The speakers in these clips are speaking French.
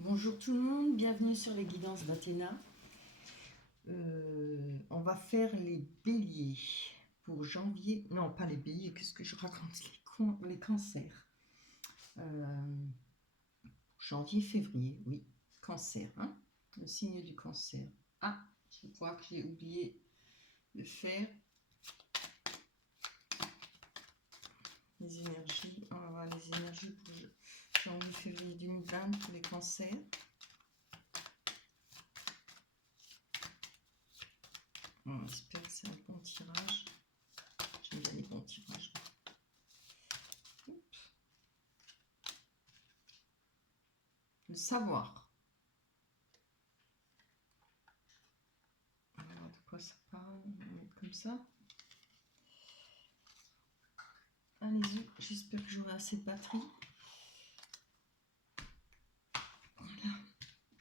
Bonjour tout le monde, bienvenue sur les guidances d'Athéna. On va faire les béliers pour janvier. Non, pas les béliers, qu'est-ce que je raconte? Les cancers. Janvier, février, oui, cancer, hein, le signe du cancer. Ah, je crois que j'ai oublié de faire les énergies. On va voir les énergies pour janvier, février 2020 pour les cancers. On espère que c'est un bon tirage. J'aime bien les bons tirages. Le savoir. Alors, de quoi ça parle? On va mettre comme ça. Allez-y, j'espère que j'aurai assez de batterie. Voilà.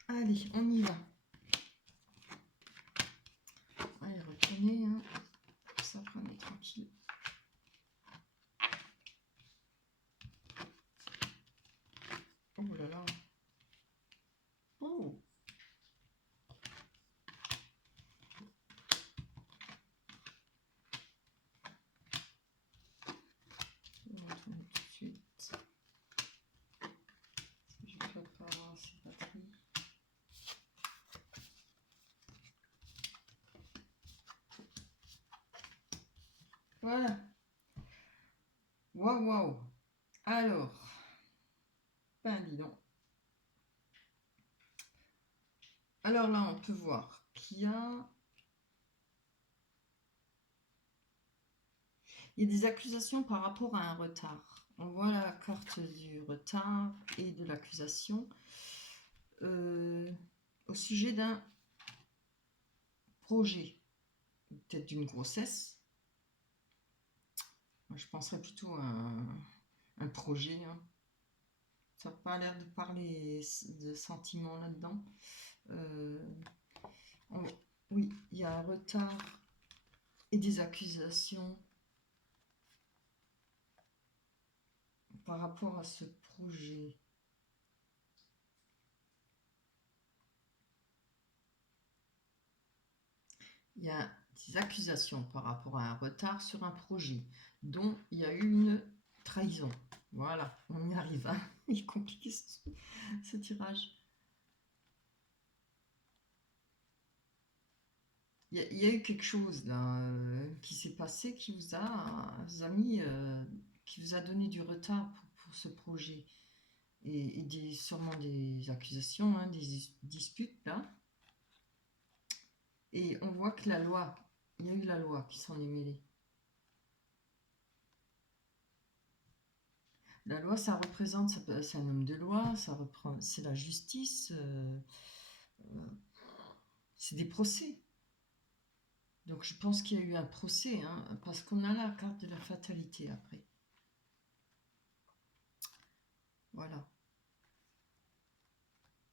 Allez, on y va. Allez, reprenez, hein. Ça, prenez tranquille. Oh là là. Oh. On va tourner tout de suite. Je ne vais pas avoir assez de batterie. Voilà. Waouh, waouh. Alors, ben dis donc. Alors là, on peut voir qu'il y a des accusations par rapport à un retard. On voit la carte du retard et de l'accusation au sujet d'un projet, peut-être d'une grossesse. Moi, je penserais plutôt à un projet. Hein. Ça n'a pas l'air de parler de sentiments là-dedans. Oui, il y a un retard et des accusations par rapport à ce projet. Il y a des accusations par rapport à un retard sur un projet dont il y a eu une trahison. Voilà, on y arrive. Hein. Il est compliqué ce tirage. Il y a eu quelque chose là, qui s'est passé qui vous a mis, qui vous a donné du retard pour ce projet. Et sûrement des accusations, hein, des disputes là. Et on voit que la loi, il y a eu la loi qui s'en est mêlée. La loi, ça représente, c'est un homme de loi, c'est la justice, c'est des procès. Donc je pense qu'il y a eu un procès, hein, parce qu'on a la carte de la fatalité après. Voilà.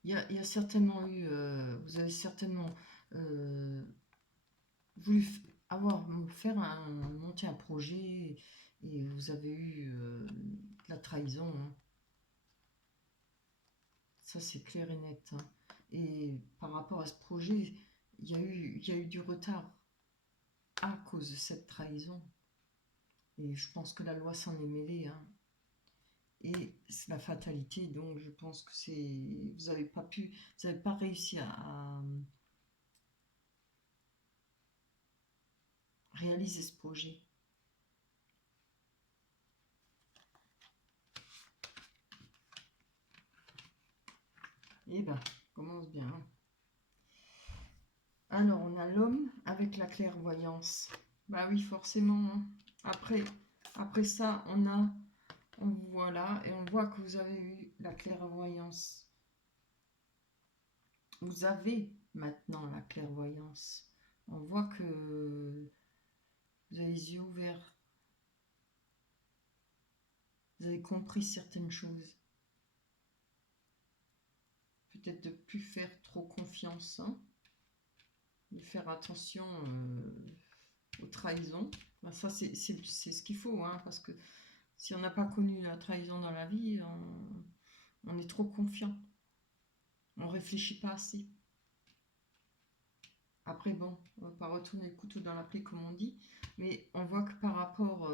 Il y a certainement eu, vous avez certainement voulu monter un projet et vous avez eu la trahison. Hein. Ça c'est clair et net. Hein. Et par rapport à ce projet, il y a eu du retard à cause de cette trahison. Et je pense que la loi s'en est mêlée. Hein. Et c'est la fatalité, donc je pense que vous n'avez pas réussi à réaliser ce projet. Eh ben, commence bien. Hein. Alors, on a l'homme avec la clairvoyance. Bah oui, forcément. Hein. Après ça, on voit et on voit que vous avez eu la clairvoyance. Vous avez maintenant la clairvoyance. On voit que vous avez les yeux ouverts. Vous avez compris certaines choses. Peut-être de ne plus faire trop confiance. Hein, de faire attention aux trahisons. Ben ça, c'est ce qu'il faut. Hein, parce que si on n'a pas connu la trahison dans la vie, on est trop confiant. On réfléchit pas assez. Après, bon, on va pas retourner le couteau dans la plaie comme on dit, mais on voit que par rapport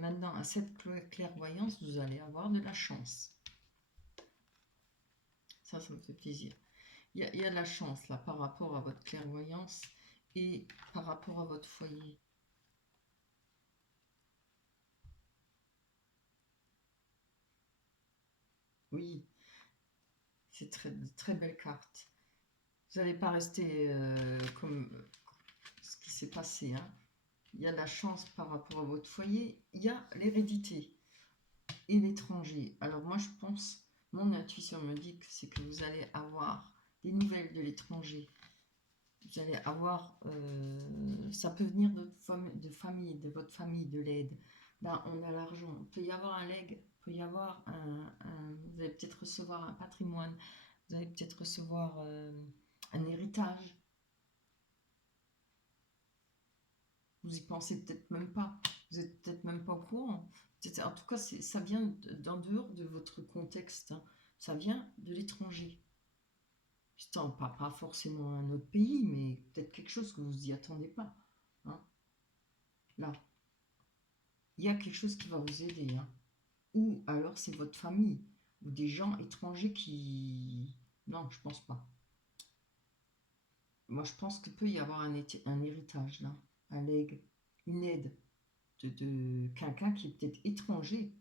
maintenant à cette clairvoyance, vous allez avoir de la chance. Ça me fait plaisir. Il y a de la chance là par rapport à votre clairvoyance et par rapport à votre foyer. Oui, c'est très belle carte. Vous n'allez pas rester comme ce qui s'est passé. Hein. Il y a de la chance par rapport à votre foyer. Il y a l'hérédité et l'étranger. Alors moi, je pense, mon intuition me dit que c'est que vous allez avoir des nouvelles de l'étranger. Vous allez avoir, ça peut venir de famille, de votre famille, de l'aide. Là, on a l'argent. Il peut y avoir un legs, il peut y avoir vous allez peut-être recevoir un patrimoine, vous allez peut-être recevoir un héritage. Vous y pensez peut-être même pas. Vous êtes peut-être même pas au courant. En tout cas, ça vient d'en dehors de votre contexte. Hein. Ça vient de l'étranger. Pas forcément un autre pays, mais peut-être quelque chose que vous n'y attendez pas. Hein. Là, il y a quelque chose qui va vous aider. Hein. Ou alors c'est votre famille, ou des gens étrangers qui... Non, je pense pas. Moi, je pense qu'il peut y avoir un héritage, là, un legs, une aide de quelqu'un qui est peut-être étranger.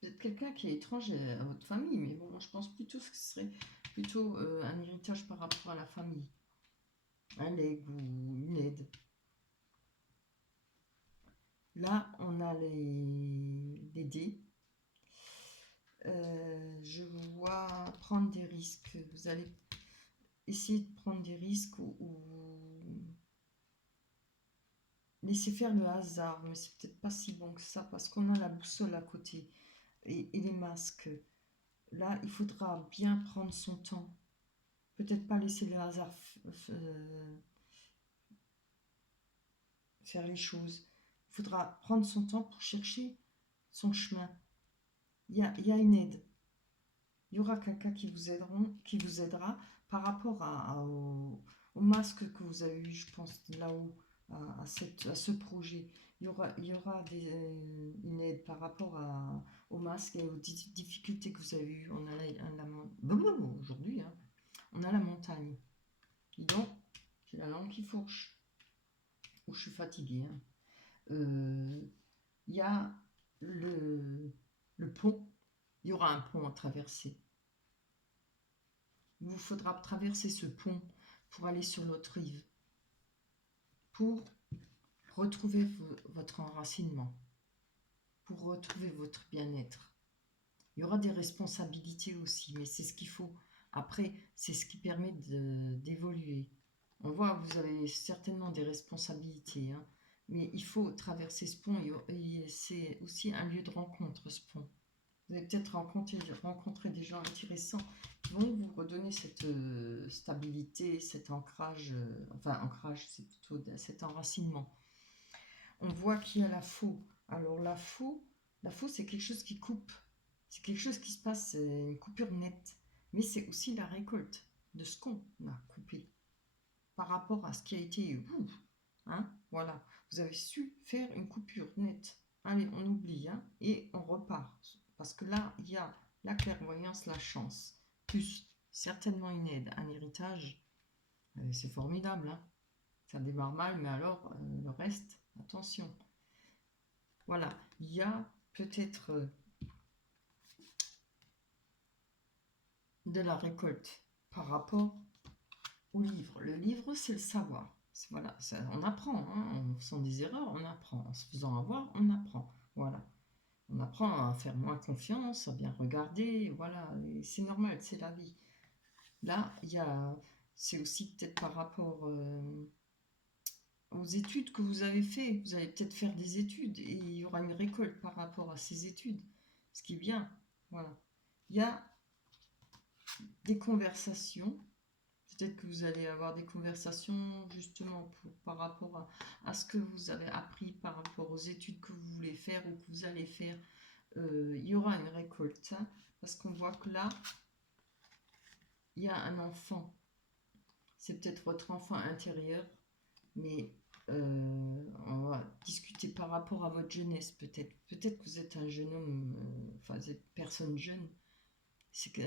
Peut-être quelqu'un qui est étranger à votre famille, mais bon, moi, je pense plutôt que ce serait plutôt un héritage par rapport à la famille. Un legs ou une aide. Là, on a les dés. Je vous vois prendre des risques. Vous allez essayer de prendre des risques ou laisser faire le hasard, mais c'est peut-être pas si bon que ça parce qu'on a la boussole à côté et les masques. Là, il faudra bien prendre son temps. Peut-être pas laisser le hasard faire les choses. Il faudra prendre son temps pour chercher son chemin. Il y a une aide. Il y aura quelqu'un qui vous aidera par rapport au masque que vous avez eu, je pense, là-haut, à ce projet. Il y aura une aide par rapport au masque et aux difficultés que vous avez eues. On a aujourd'hui, hein, on a la montagne. Dis donc, j'ai la langue qui fourche. Ou je suis fatiguée. Hein. Il y a le pont. Il y aura un pont à traverser. Il vous faudra traverser ce pont pour aller sur l'autre rive, pour retrouver votre enracinement, pour retrouver votre bien-être. Il y aura des responsabilités aussi, mais c'est ce qu'il faut. Après, c'est ce qui permet d'évoluer. On voit que vous avez certainement des responsabilités, hein, mais il faut traverser ce pont et c'est aussi un lieu de rencontre, ce pont. Vous allez peut-être rencontrer des gens intéressants qui vont vous redonner cette stabilité, cet ancrage, ancrage, c'est plutôt cet enracinement. On voit qu'il y a la faux. Alors la faux, c'est quelque chose qui coupe. C'est quelque chose qui se passe, c'est une coupure nette. Mais c'est aussi la récolte de ce qu'on a coupé par rapport à ce qui a été... Hein, voilà, vous avez su faire une coupure nette. Allez, on oublie, hein, et on repart. Parce que là, il y a la clairvoyance, la chance, plus certainement une aide, un héritage. C'est formidable, hein. Ça démarre mal, mais alors, le reste, attention. Voilà, il y a peut-être de la récolte par rapport au livre. Le livre, c'est le savoir. Voilà, on apprend, hein, en faisant des erreurs, on apprend. En se faisant avoir, on apprend. Voilà. On apprend à faire moins confiance, à bien regarder, voilà, c'est normal, c'est la vie. Là, c'est aussi peut-être par rapport aux études que vous avez fait. Vous allez peut-être faire des études et il y aura une récolte par rapport à ces études, ce qui est bien. Voilà. Il y a des conversations. Peut-être que vous allez avoir des conversations justement par rapport à ce que vous avez appris, par rapport aux études que vous voulez faire ou que vous allez faire. il y aura une récolte, hein, parce qu'on voit que là, il y a un enfant. C'est peut-être votre enfant intérieur, mais on va discuter par rapport à votre jeunesse, peut-être. Peut-être que vous êtes un jeune homme, enfin, vous êtes une personne jeune. C'est que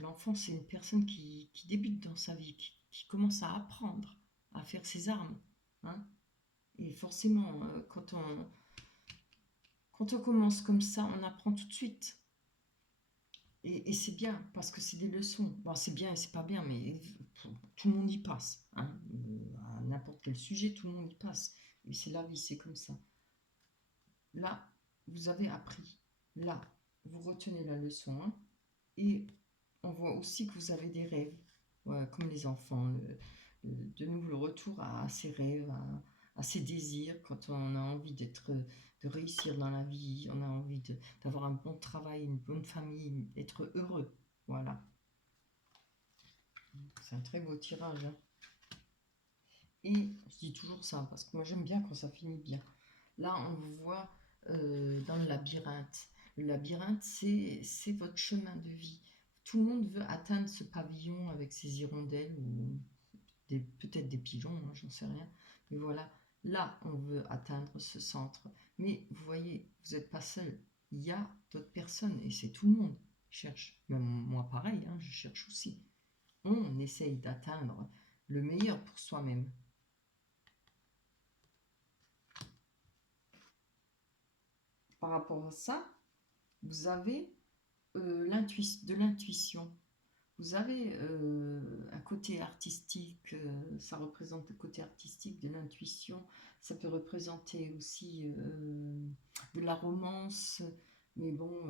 l'enfant, c'est une personne qui débute dans sa vie, qui commence à apprendre à faire ses armes, hein. Et forcément, quand on commence comme ça, on apprend tout de suite. Et c'est bien, parce que c'est des leçons. Bon, c'est bien et c'est pas bien, mais tout le monde y passe, hein. À n'importe quel sujet, tout le monde y passe. Et c'est la vie, c'est comme ça. Là, vous avez appris. Là, vous retenez la leçon, hein. Et on voit aussi que vous avez des rêves, ouais, comme les enfants. De nouveau, le retour à ses rêves, à ses désirs, quand on a envie de réussir dans la vie, on a envie d'avoir un bon travail, une bonne famille, d'être heureux. Voilà. C'est un très beau tirage, hein. Et je dis toujours ça, parce que moi j'aime bien quand ça finit bien. Là, on vous voit dans le labyrinthe. Le labyrinthe, c'est votre chemin de vie. Tout le monde veut atteindre ce pavillon avec ses hirondelles ou peut-être des pigeons, hein, j'en sais rien. Mais voilà, là, on veut atteindre ce centre. Mais vous voyez, vous n'êtes pas seul. Il y a d'autres personnes et c'est tout le monde qui cherche. Même moi, pareil, hein, je cherche aussi. On essaye d'atteindre le meilleur pour soi-même. Par rapport à ça, vous avez de l'intuition. Vous avez un côté artistique, ça représente le côté artistique de l'intuition, ça peut représenter aussi de la romance, mais bon,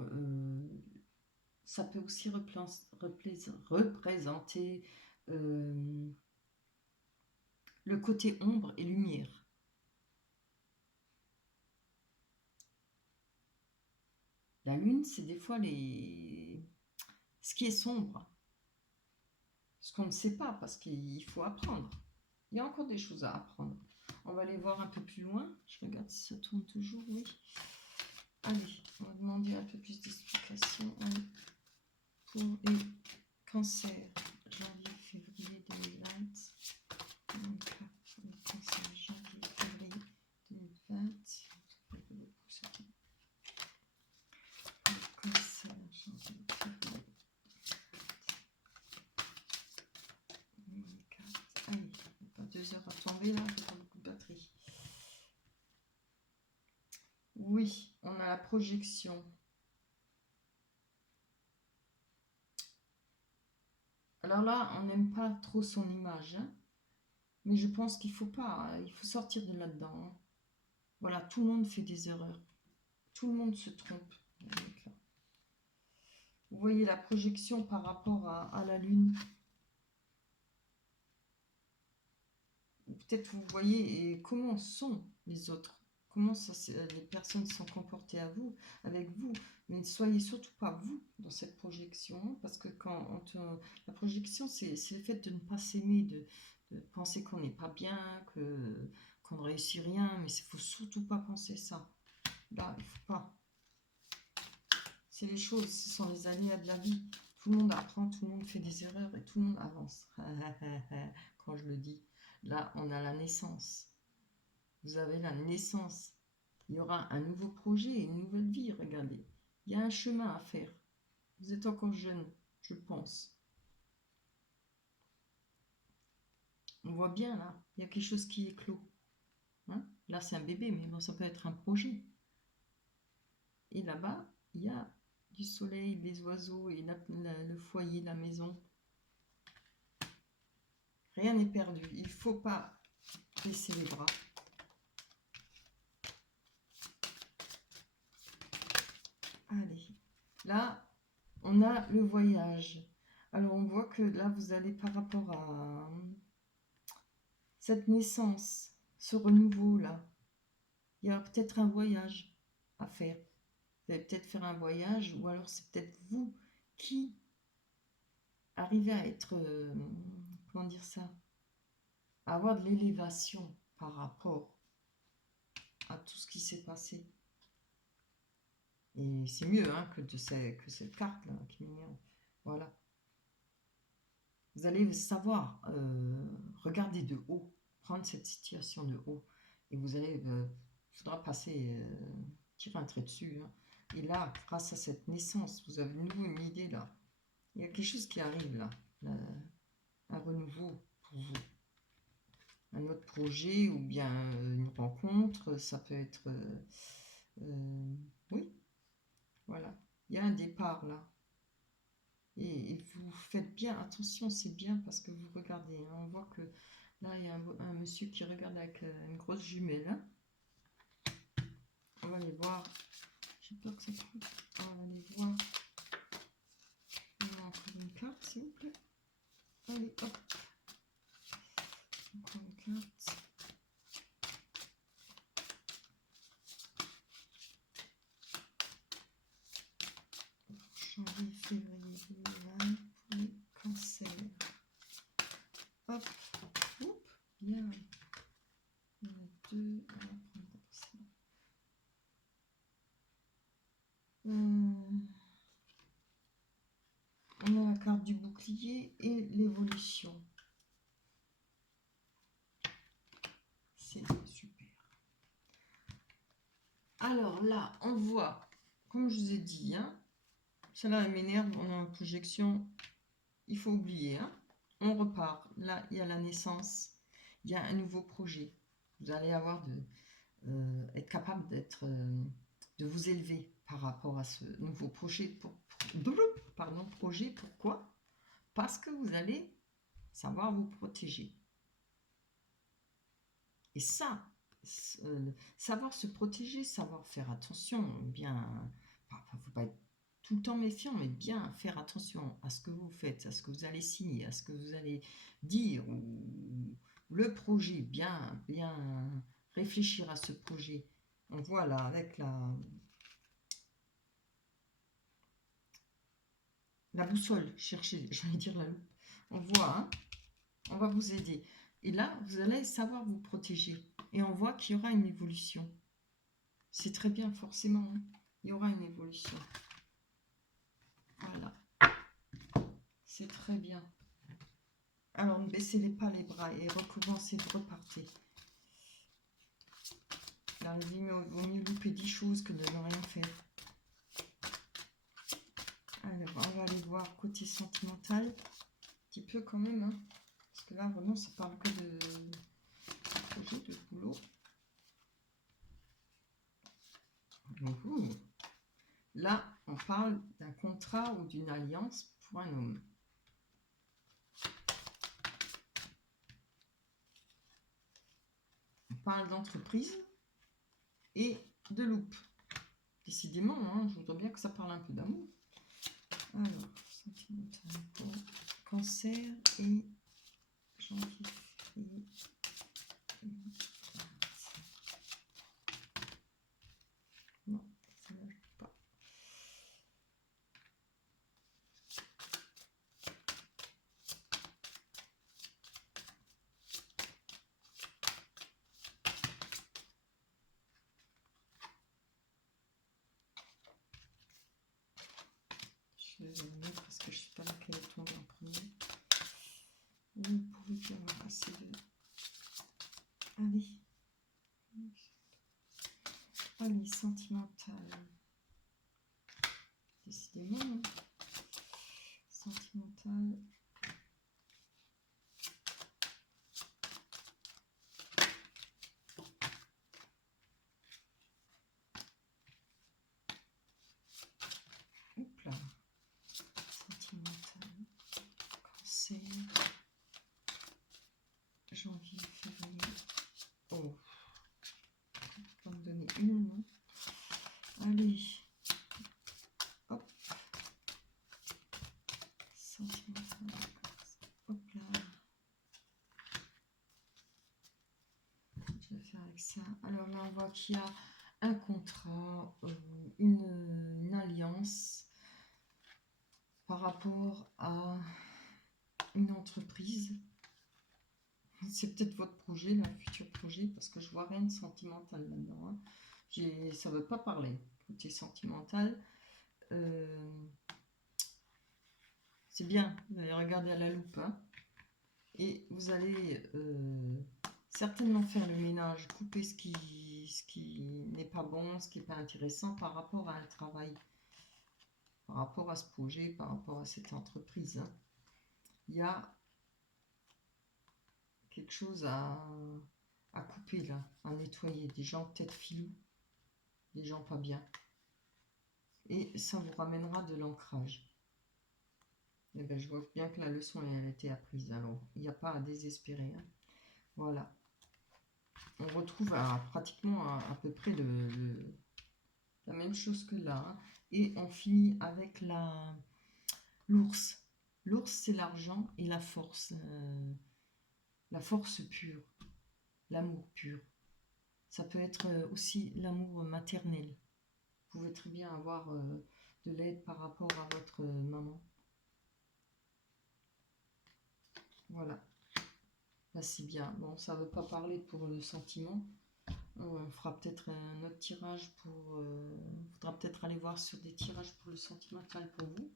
ça peut aussi représenter le côté ombre et lumière. La lune, c'est des fois ce qui est sombre, ce qu'on ne sait pas, parce qu'il faut apprendre. Il y a encore des choses à apprendre. On va aller voir un peu plus loin. Je regarde si ça tourne toujours, oui. Allez, on va demander un peu plus d'explications pour les cancers. Janvier, février 2020. Donc, les cancers, janvier, février 2020. Les cancers, janvier, février. Allez, il n'y a pas 2 heures à tomber là, j'ai pas beaucoup de batterie. Oui, on a la projection. Alors là, on n'aime pas trop son image, hein, mais je pense qu'il faut pas, il faut sortir de là-dedans, hein. Voilà, tout le monde fait des erreurs, tout le monde se trompe. Donc, vous voyez la projection par rapport à la Lune. Peut-être vous voyez et comment sont les autres, comment les personnes sont comportées avec vous, mais ne soyez surtout pas vous dans cette projection, parce que la projection, c'est le fait de ne pas s'aimer, de penser qu'on n'est pas bien, qu'on ne réussit rien, mais il ne faut surtout pas penser ça. Là, il ne faut pas. C'est les choses, ce sont les aléas de la vie. Tout le monde apprend, tout le monde fait des erreurs et tout le monde avance. Quand je le dis. Là, on a la naissance. Vous avez la naissance. Il y aura un nouveau projet, une nouvelle vie, regardez. Il y a un chemin à faire. Vous êtes encore jeune, je pense. On voit bien là, il y a quelque chose qui éclot. Hein, là, c'est un bébé, mais bon, ça peut être un projet. Et là-bas, il y a du soleil, des oiseaux et le foyer, la maison. Rien n'est perdu. Il ne faut pas baisser les bras. Allez, là, on a le voyage. Alors, on voit que là, vous allez par rapport à cette naissance, ce renouveau-là, il y a peut-être un voyage à faire. Vous allez peut-être faire un voyage, ou alors c'est peut-être vous qui arrivez à être, comment dire ça, à avoir de l'élévation par rapport à tout ce qui s'est passé. Et c'est mieux hein, que cette carte-là qui m'énerve. Voilà. Vous allez savoir regarder de haut, prendre cette situation de haut. Et vous allez, il faudra passer, tirer un trait dessus. Hein. Et là, grâce à cette naissance, vous avez de nouveau une idée là. Il y a quelque chose qui arrive là. Un renouveau pour vous. Un autre projet ou bien une rencontre. Ça peut être... oui, voilà. Il y a un départ là. Et vous faites bien, attention, c'est bien parce que vous regardez. Hein, on voit que là, il y a un monsieur qui regarde avec une grosse jumelle. Hein. On va aller voir. J'ai peur que ça trouve. On va aller voir. On a encore une carte, s'il vous plaît. Allez, hop. Encore une carte. Janvier, février 2020 pour les cancers. Hop, oup, bien. Il y en a deux. On va prendre d'abord ça. On a la carte du bouclier et l'évolution. C'est super. Alors là, on voit, comme je vous ai dit, hein, cela m'énerve, on a une projection, il faut oublier. Hein. On repart. Là, il y a la naissance, il y a un nouveau projet. Vous allez avoir être capable de vous élever par rapport à ce nouveau projet. Projet, pourquoi? Parce que vous allez savoir vous protéger. Et ça, savoir se protéger, savoir faire attention, bien, faut pas être tout le temps méfiant, mais bien faire attention à ce que vous faites, à ce que vous allez signer, à ce que vous allez dire, ou le projet, bien réfléchir à ce projet. On voit là avec la boussole, chercher, j'allais dire la loupe, on voit, hein, on va vous aider. Et là, vous allez savoir vous protéger. Et on voit qu'il y aura une évolution. C'est très bien, forcément. Hein. Il y aura une évolution. Voilà. C'est très bien. Alors, ne baissez pas les bras et recommencez de repartir. Là, il vaut mieux louper 10 choses que de ne rien faire. Alors, on va aller voir côté sentimental. Un petit peu quand même. Hein. Parce que là, vraiment, ça parle que de projet, de boulot. Là, on parle d'un contrat ou d'une alliance pour un homme. On parle d'entreprise et de loupe. Décidément, hein, je voudrais bien que ça parle un peu d'amour. Alors, sentimental pour cancer et janvier, février. Non, ça ne joue pas. Je vais le mettre parce que je ne sais pas laquelle est tombée en premier. Vous pouvez bien avoir assez de... Allez. Allez, sentimental. Décidément. Hein. Sentimental. Oups là. Sentimental. Cancer. Janvier, février. Oh. On va me donner une, non? Allez. Hop. Sentimental. Hop là. Je vais faire avec ça. Alors là, on voit qu'il y a un contrat, une alliance par rapport à une entreprise. C'est peut-être votre projet, là, futur projet, parce que je vois rien de sentimental là-dedans. Hein. Ça ne veut pas parler. côté sentimental. C'est bien, vous allez regarder à la loupe, hein, et vous allez certainement faire le ménage, couper ce qui n'est pas bon, ce qui n'est pas intéressant par rapport à un travail, par rapport à ce projet, par rapport à cette entreprise. Hein. Il y a quelque chose à couper là, à nettoyer, des gens peut-être filous, des gens pas bien. Et ça vous ramènera de l'ancrage. Et bien, je vois bien que la leçon a été apprise, alors il n'y a pas à désespérer. Hein. Voilà. On retrouve pratiquement à peu près la même chose que là. Hein. Et on finit avec l'ours. L'ours, c'est l'argent et la force pure, l'amour pur. Ça peut être aussi l'amour maternel. Vous pouvez très bien avoir de l'aide par rapport à votre maman. Voilà. Là, c'est bien. Bon, ça ne veut pas parler pour le sentiment. On fera peut-être un autre tirage pour... Il faudra peut-être aller voir sur des tirages pour le sentimental pour vous.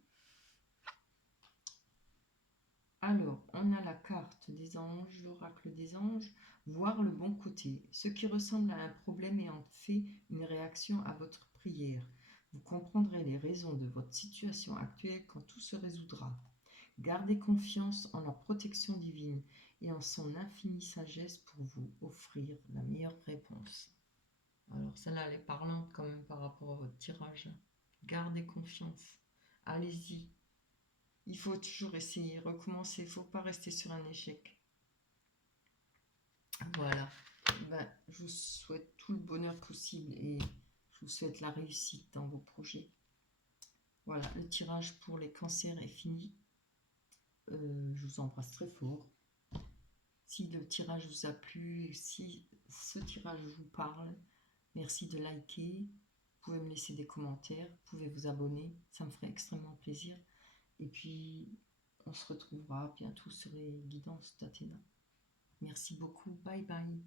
Alors, on a la carte des anges, l'oracle des anges, voir le bon côté. Ce qui ressemble à un problème est en fait une réaction à votre prière. Vous comprendrez les raisons de votre situation actuelle quand tout se résoudra. Gardez confiance en la protection divine et en son infinie sagesse pour vous offrir la meilleure réponse. Alors celle-là, elle est parlante quand même par rapport à votre tirage. Gardez confiance. Allez-y. Il faut toujours essayer, recommencer. Il ne faut pas rester sur un échec. Voilà. Ben, je vous souhaite tout le bonheur possible et je vous souhaite la réussite dans vos projets. Voilà, le tirage pour les cancers est fini. Je vous embrasse très fort. Si le tirage vous a plu, si ce tirage vous parle, merci de liker. Vous pouvez me laisser des commentaires, vous pouvez vous abonner, ça me ferait extrêmement plaisir. Et puis, on se retrouvera bientôt sur les guidances d'Athéna. Merci beaucoup, bye bye.